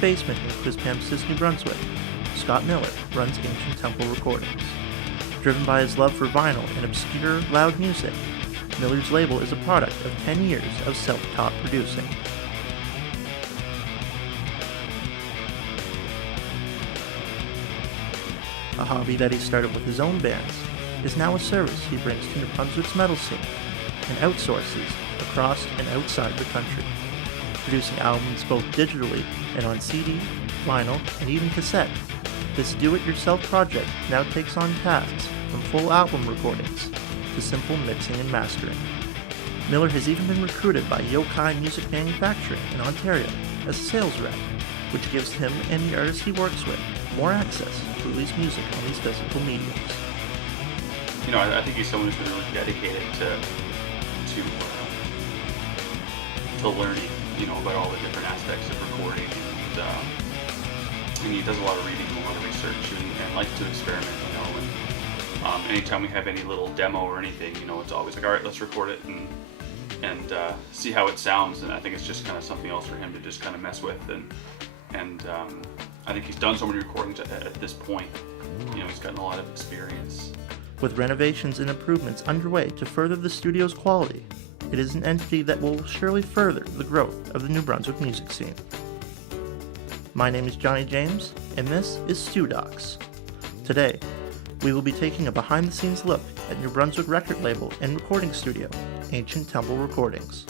basement in Quispamsis, New Brunswick, Scott Miller runs Ancient Temple Recordings. Driven by his love for vinyl and obscure, loud music, Miller's label is a product of 10 years of self-taught producing. A hobby that he started with his own bands is now a service he brings to New Brunswick's metal scene and outsources across and outside the country, producing albums both digitally and on CD, vinyl, and even cassette. This do-it-yourself project now takes on tasks from full album recordings to simple mixing and mastering. Miller has even been recruited by Yokai Music Manufacturing in Ontario as a sales rep, which gives him and the artists he works with more access to release music on these physical mediums. You know, I think he's someone who's been really dedicated to learning, you know, about all the different aspects of recording, and he does a lot of reading, a lot of research, and likes to experiment, you know. And anytime we have any little demo or anything, you know, it's always like, all right, let's record it and see how it sounds. And I think it's just kind of something else for him to just kind of mess with, and I think he's done so many recordings at this point. You know, he's gotten a lot of experience. With renovations and improvements underway to further the studio's quality, it is an entity that will surely further the growth of the New Brunswick music scene. My name is Johnny James, and this is Stu Docs. Today, we will be taking a behind-the-scenes look at New Brunswick record label and recording studio, Ancient Temple Recordings.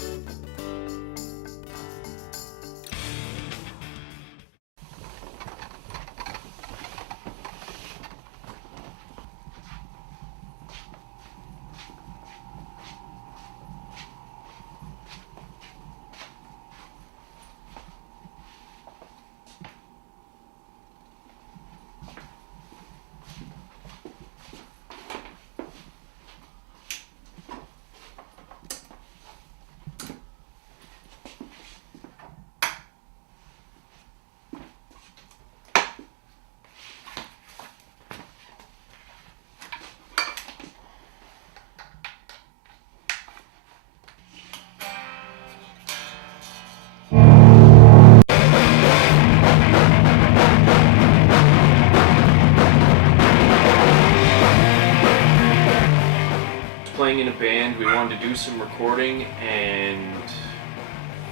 Playing in a band, we wanted to do some recording, and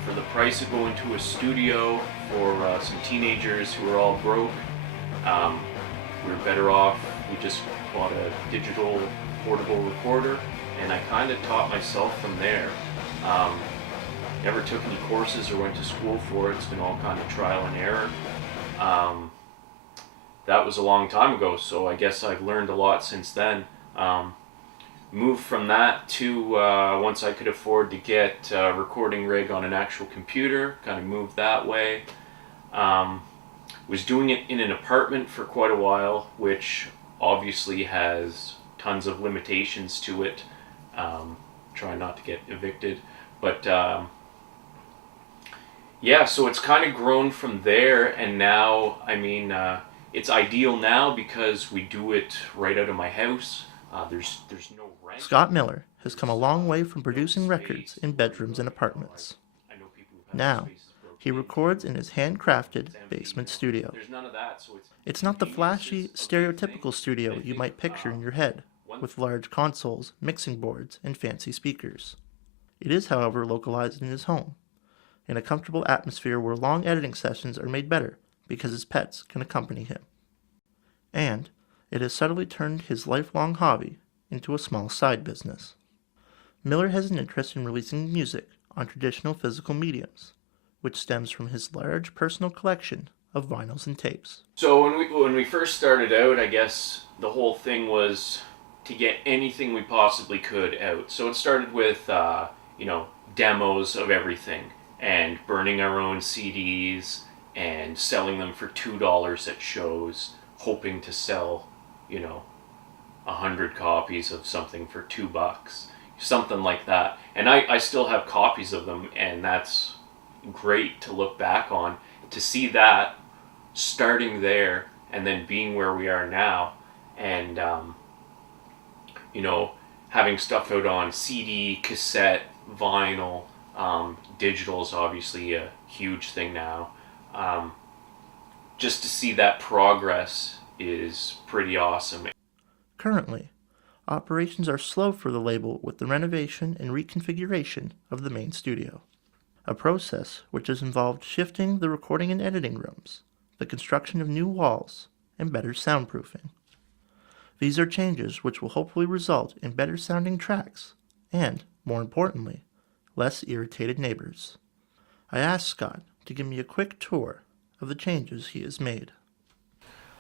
for the price of going to a studio for some teenagers who were all broke, we were better off. We just bought a digital portable recorder, and I kind of taught myself from there. Never took any courses or went to school for it. It's been all kind of trial and error. That was a long time ago, so I guess I've learned a lot since then. Moved from that to once I could afford to get a recording rig on an actual computer, kind of moved that way. Was doing it in an apartment for quite a while, which obviously has tons of limitations to it. Trying not to get evicted, but yeah, so it's kind of grown from there, and now, I mean, it's ideal now because we do it right out of my house. There's no rent. Scott Miller has come a long way from producing records in bedrooms and apartments. Now, he records in his handcrafted basement studio. It's not the flashy, stereotypical studio you might picture in your head, with large consoles, mixing boards, and fancy speakers. It is, however, localized in his home, in a comfortable atmosphere where long editing sessions are made better because his pets can accompany him. And it has subtly turned his lifelong hobby into a small side business. Miller has an interest in releasing music on traditional physical mediums, which stems from his large personal collection of vinyls and tapes. So when we first started out, I guess the whole thing was to get anything we possibly could out. So it started with demos of everything, and burning our own CDs and selling them for $2 at shows, hoping to sell 100 copies of something for $2, something like that. And I still have copies of them, and that's great to look back on, to see that starting there and then being where we are now, and having stuff out on CD, cassette, vinyl. Digital is obviously a huge thing now. just to see that progress is pretty awesome. Currently, operations are slow for the label with the renovation and reconfiguration of the main studio, a process which has involved shifting the recording and editing rooms, the construction of new walls, and better soundproofing. These are changes which will hopefully result in better sounding tracks and, more importantly, less irritated neighbors. I asked Scott to give me a quick tour of the changes he has made.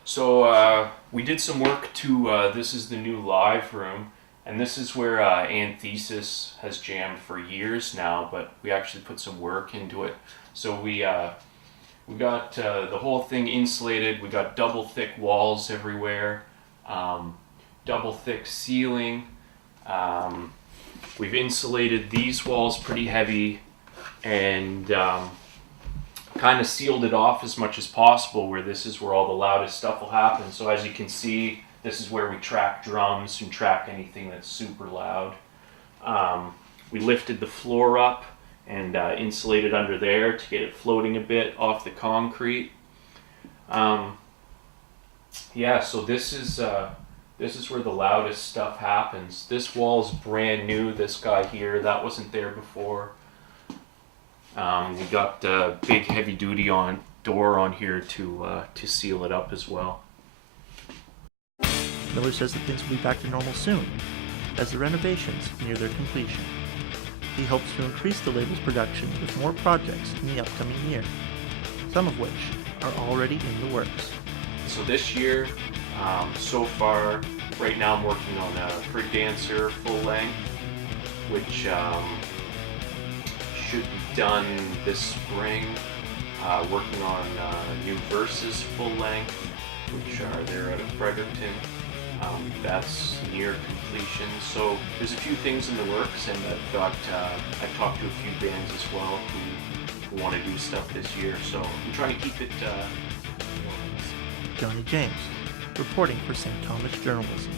So we did some work to, this is the new live room, and this is where Anthesis has jammed for years now, but we actually put some work into it. So we got the whole thing insulated, we got double thick walls everywhere, double thick ceiling. We've insulated these walls pretty heavy and kind of sealed it off as much as possible, where this is where all the loudest stuff will happen. So as you can see, this is where we track drums and track anything that's super loud. We lifted the floor up and insulated under there to get it floating a bit off the concrete. Yeah, so this is where the loudest stuff happens. This wall is brand new, this guy here, that wasn't there before. We got a big heavy duty door on here to seal it up as well. Miller says that things will be back to normal soon, as the renovations near their completion. He hopes to increase the label's production with more projects in the upcoming year, some of which are already in the works. So this year, so far, right now I'm working on a Frig Dancer full length, which should be done this spring. Working on new Verses full length, which are there out of Fredericton. That's near completion. So there's a few things in the works, and I've talked to a few bands as well who want to do stuff this year. So I'm trying to keep it. Johnny James, reporting for St. Thomas Journalism.